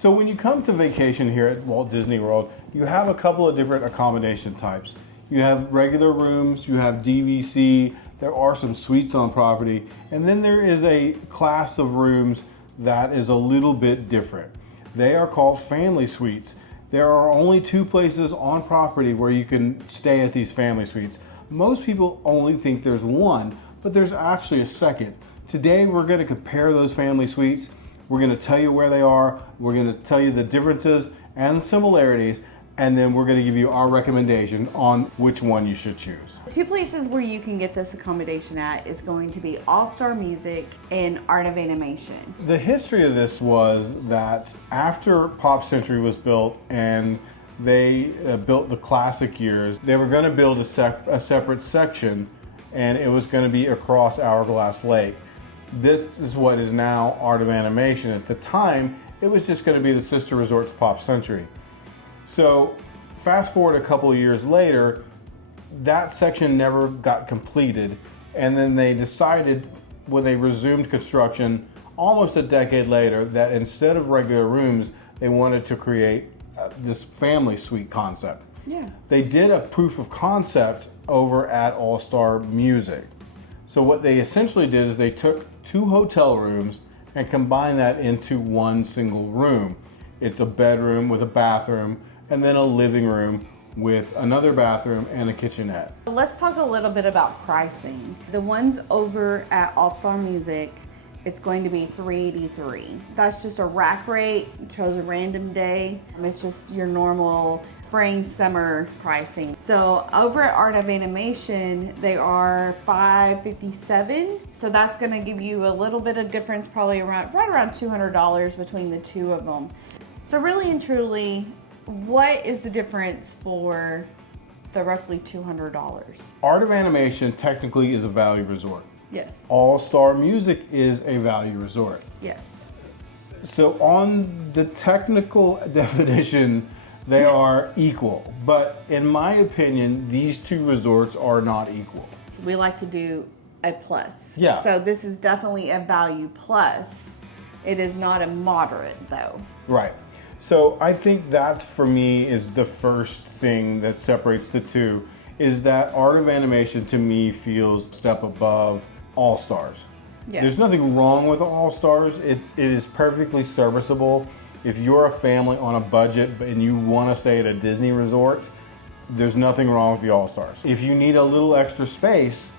So when you come to vacation here at Walt Disney World, you have a couple of different accommodation types. You have regular rooms, you have DVC, there are some suites on property, and then there is a class of rooms that is a little bit different. They are called family suites. There are only 2 places on property where you can stay at these family suites. Most people only think there's one, but there's actually a second. Today we're going to compare those family suites. We're going to tell you where they are. We're going to tell you the differences and similarities, and then we're going to give you our recommendation on which one you should choose. 2 places where you can get this accommodation at is going to be All-Star Music and Art of Animation. The history of this was that after Pop Century was built and they built the classic years, they were going to build a separate section, and it was going to be across Hourglass Lake. This is what is now Art of Animation. At the time, it was just going to be the sister resort to Pop Century. So fast forward a couple of years later, that section never got completed, and then they decided when they resumed construction almost a decade later that instead of regular rooms, they wanted to create this family suite concept. Yeah. They did a proof of concept over at All-Star Music. So what they essentially did is they took 2 hotel rooms and combined that into one single room. It's a bedroom with a bathroom, and then a living room with another bathroom and a kitchenette. Let's talk a little bit about pricing. The ones over at All-Star Music, it's going to be $383. That's just a rack rate, chose a random day. It's just your normal spring, summer pricing. So over at Art of Animation, they are $557. So that's gonna give you a little bit of difference, probably right around $200 between the 2 of them. So really and truly, what is the difference for the roughly $200? Art of Animation technically is a value resort. Yes. All-Star Music is a value resort. Yes. So on the technical definition, they are equal. But in my opinion, these 2 resorts are not equal. So we like to do a plus. Yeah. So this is definitely a value plus. It is not a moderate though. Right. So I think that's, for me, is the first thing that separates the 2, is that Art of Animation to me feels a step above All-Stars. Yeah. There's nothing wrong with All-Stars. It is perfectly serviceable. If you're a family on a budget and you want to stay at a Disney resort, there's nothing wrong with the All-Stars. If you need a little extra space,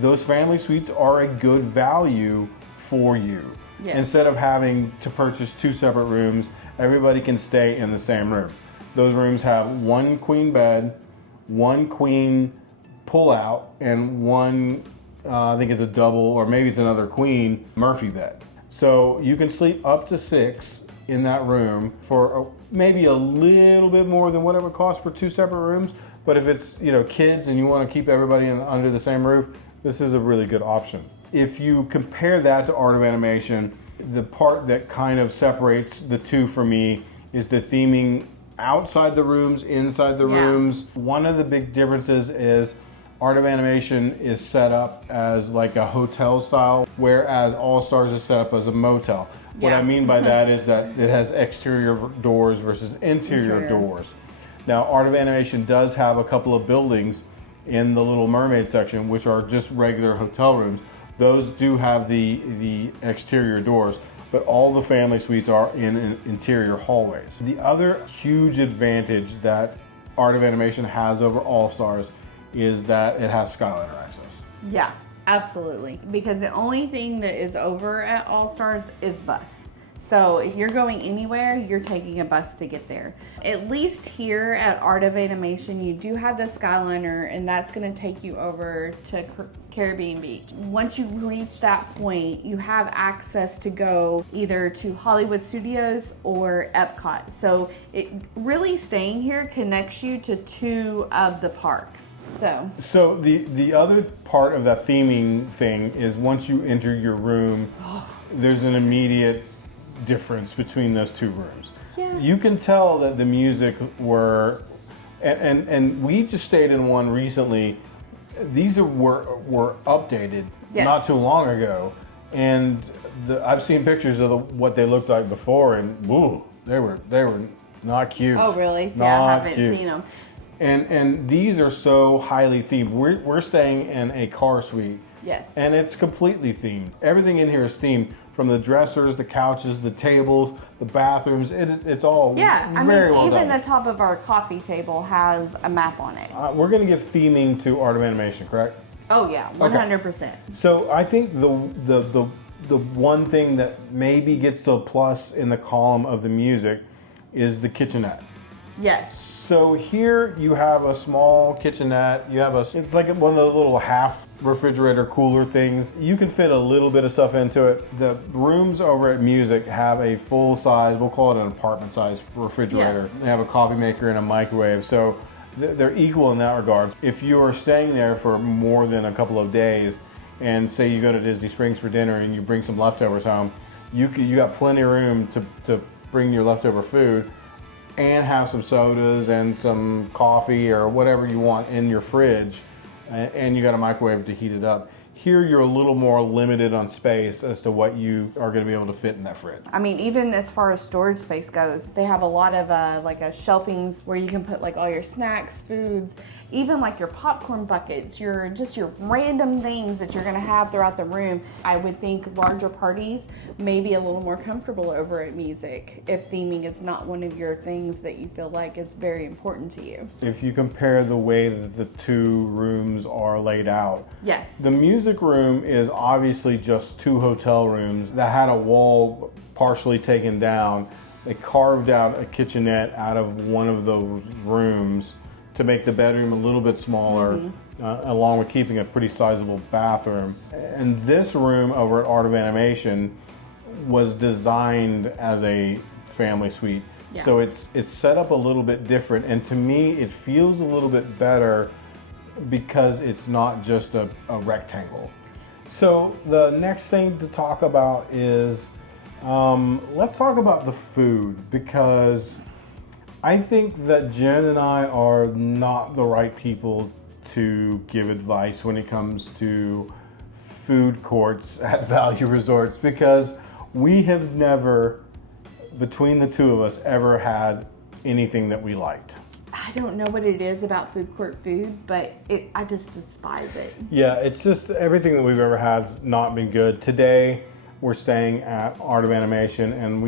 those family suites are a good value for you. Yes. Instead of having to purchase 2 separate rooms, everybody can stay in the same room. Those rooms have 1 queen bed, 1 queen pull-out, and 1, I think it's a double, or maybe it's another queen Murphy bed. So you can sleep up to 6 in that room for maybe a little bit more than what it would cost for 2 separate rooms. But if it's, kids and you want to keep everybody under the same roof, this is a really good option. If you compare that to Art of Animation, the part that kind of separates the 2 for me is the theming outside the rooms, inside the rooms. One of the big differences is Art of Animation is set up as like a hotel style, whereas All-Stars is set up as a motel. What I mean by that is that it has exterior doors versus interior doors. Now, Art of Animation does have a couple of buildings in the Little Mermaid section, which are just regular hotel rooms. Those do have the exterior doors, but all the family suites are in interior hallways. The other huge advantage that Art of Animation has over All-Stars is that it has Skylander Access. Yeah, absolutely. Because the only thing that is over at All-Stars is bus. So if you're going anywhere, you're taking a bus to get there. At least here at Art of Animation, you do have the Skyliner, and that's going to take you over to Caribbean Beach. Once you reach that point, you have access to go either to Hollywood Studios or Epcot. So it really staying here connects you to 2 of the parks. So the other part of that theming thing is once you enter your room, there's an immediate difference between those 2 rooms. Yeah. You can tell that the music were, and we just stayed in one recently. These were updated not too long ago, and I've seen pictures of what they looked like before, and woo, They were not cute. Oh, really? See, Not I haven't cute. seen them. And these are so highly themed. We're staying in a car suite. Yes. And it's completely themed. Everything in here is themed, from the dressers, the couches, the tables, the bathrooms. It's all Yeah, I very mean, well even done. the top of our coffee table has a map on it. We're going to give theming to Art of Animation, correct? Oh yeah, 100%. So I think the one thing that maybe gets a plus in the column of the music is the kitchenette. Yes. So here you have a small kitchenette. It's like one of the little half refrigerator cooler things. You can fit a little bit of stuff into it. The rooms over at Music have a full size, we'll call it an apartment size refrigerator. Yes. They have a coffee maker and a microwave. So they're equal in that regard. If you are staying there for more than a couple of days, and say you go to Disney Springs for dinner and you bring some leftovers home, you got plenty of room to bring your leftover food and have some sodas and some coffee or whatever you want in your fridge, and you got a microwave to heat it up. Here you're a little more limited on space as to what you are going to be able to fit in that fridge. I mean, even as far as storage space goes, they have a lot of like a shelvings where you can put like all your snacks, foods, even like your popcorn buckets, your random things that you're gonna have throughout the room. I would think larger parties may be a little more comfortable over at Music if theming is not one of your things that you feel like is very important to you. If you compare the way that the two rooms are laid out, Yes. the music room is obviously just two hotel rooms that had a wall partially taken down. They carved out a kitchenette out of one of those rooms to make the bedroom a little bit smaller, along with keeping a pretty sizable bathroom. And this room over at Art of Animation was designed as a family suite. Yeah. So it's set up a little bit different, and to me it feels a little bit better because it's not just a rectangle. So the next thing to talk about is, let's talk about the food, because I think that Jen and I are not the right people to give advice when it comes to food courts at value resorts, because we have never, between the two of us, ever had anything that we liked. I don't know what it is about food court food, but I just despise it. Yeah, it's just everything that we've ever had's not been good. Today, we're staying at Art of Animation, and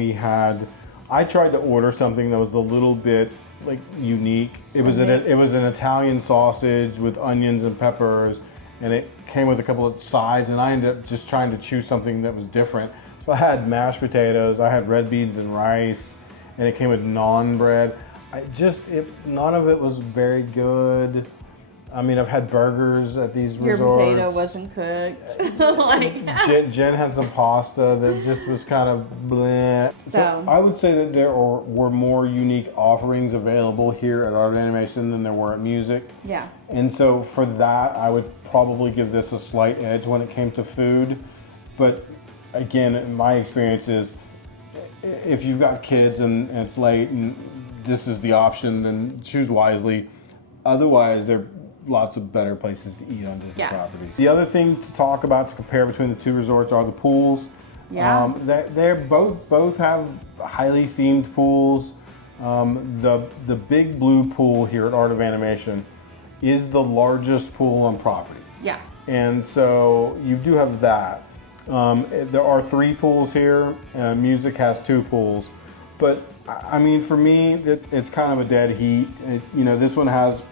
I tried to order something that was a little bit like unique. It was an Italian sausage with onions and peppers, and it came with a couple of sides, and I ended up just trying to choose something that was different. So I had mashed potatoes, I had red beans and rice, and it came with naan bread. None of it was very good. I mean, I've had burgers at these Your resorts. potato wasn't cooked. Jen had some pasta that just was kind of bleh. So I would say that there were more unique offerings available here at Art of Animation than there were at Music. Yeah. And so for that, I would probably give this a slight edge when it came to food. But again, my experience is, if you've got kids and it's late and this is the option, then choose wisely. Otherwise, there are lots of better places to eat on Disney properties. The other thing to talk about to compare between the two resorts are the pools. Yeah. They're both have highly themed pools. The big blue pool here at Art of Animation is the largest pool on property. Yeah. And so you do have that. There are 3 pools here. Music has 2 pools. But I mean, for me, it's kind of a dead heat. This one has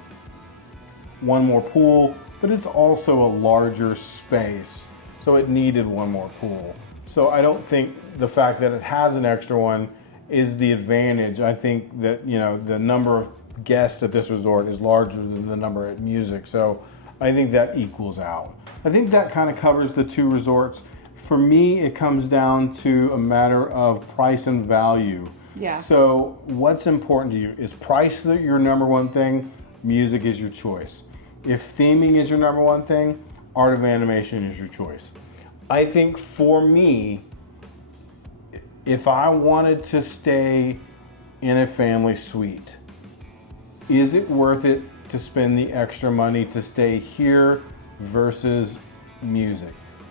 one more pool, but it's also a larger space. So it needed one more pool. So I don't think the fact that it has an extra one is the advantage. I think that, the number of guests at this resort is larger than the number at Music. So I think that equals out. I think that kind of covers the 2 resorts. For me, it comes down to a matter of price and value. Yeah. So what's important to you? Is price your number one thing? Music is your choice. If theming is your number one thing, Art of Animation is your choice. I think for me, if I wanted to stay in a family suite, is it worth it to spend the extra money to stay here versus Music?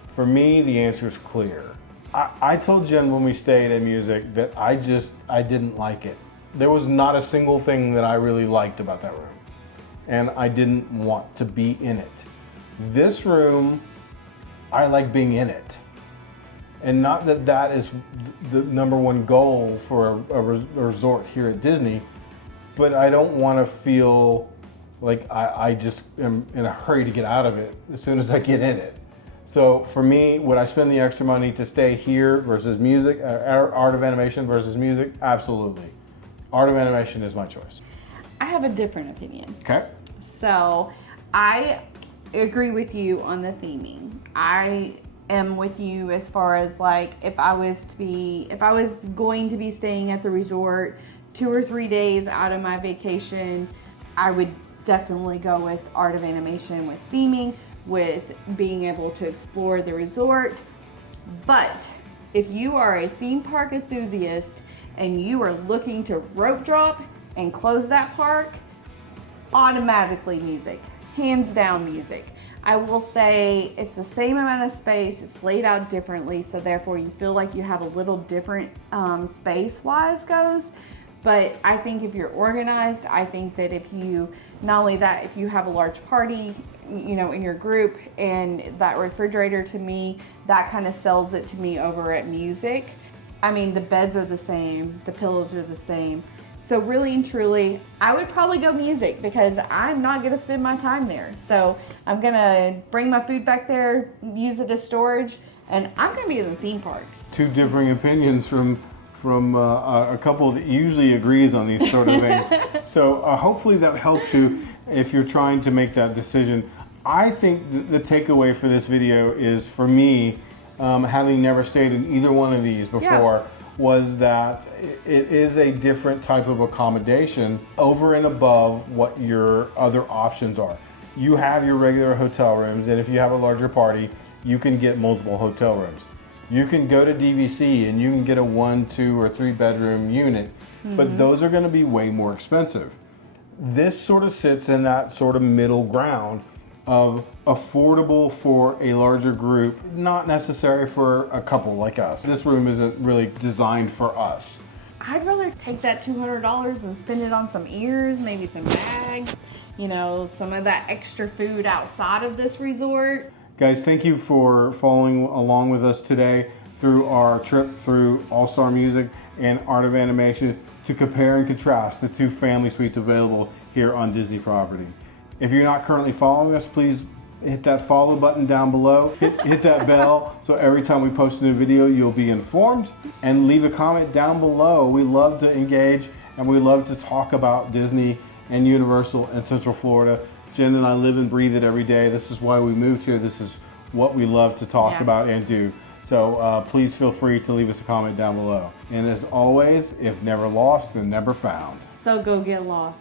For me, the answer is clear. I told Jen when we stayed at Music that I didn't like it. There was not a single thing that I really liked about that room. And I didn't want to be in it. This room, I like being in it. And not that that is the number one goal for a resort here at Disney, but I don't want to feel like I just am in a hurry to get out of it as soon as I get in it. So for me, would I spend the extra money to stay here versus Music, Art of Animation versus Music? Absolutely. Art of Animation is my choice. I have a different opinion. Okay. So I agree with you on the theming. I am with you as far as like if I was going to be staying at the resort 2 or 3 days out of my vacation, I would definitely go with Art of Animation, with theming, with being able to explore the resort. But if you are a theme park enthusiast and you are looking to rope drop and close that park, automatically Music, hands down Music. I will say it's the same amount of space, it's laid out differently, so therefore you feel like you have a little different space-wise goes. But I think if you're organized, I think that if you, not only that, if you have a large party, you know, in your group, and that refrigerator, to me, that kind of sells it to me over at Music. I mean, the beds are the same, the pillows are the same. So really and truly, I would probably go Music because I'm not gonna spend my time there. So I'm gonna bring my food back there, use it as storage, and I'm gonna be in the theme parks. Two differing opinions from a couple that usually agrees on these sort of things. So hopefully that helps you if you're trying to make that decision. I think the takeaway for this video is, for me, having never stayed in either one of these before, was that it is a different type of accommodation over and above what your other options are. You have your regular hotel rooms, and if you have a larger party, you can get multiple hotel rooms. You can go to DVC and you can get a 1, 2, or 3 bedroom unit, but those are going to be way more expensive. This sort of sits in that sort of middle ground of affordable for a larger group, not necessary for a couple like us. This room isn't really designed for us. I'd rather take that $200 and spend it on some ears, maybe some bags, you know, some of that extra food outside of this resort. Guys, thank you for following along with us today through our trip through All-Star Music and Art of Animation to compare and contrast the 2 family suites available here on Disney property. If you're not currently following us, please hit that follow button down below. Hit that bell so every time we post a new video, you'll be informed. And leave a comment down below. We love to engage and we love to talk about Disney and Universal and Central Florida. Jen and I live and breathe it every day. This is why we moved here. This is what we love to talk about and do. So please feel free to leave us a comment down below. And as always, if never lost, then never found. So go get lost.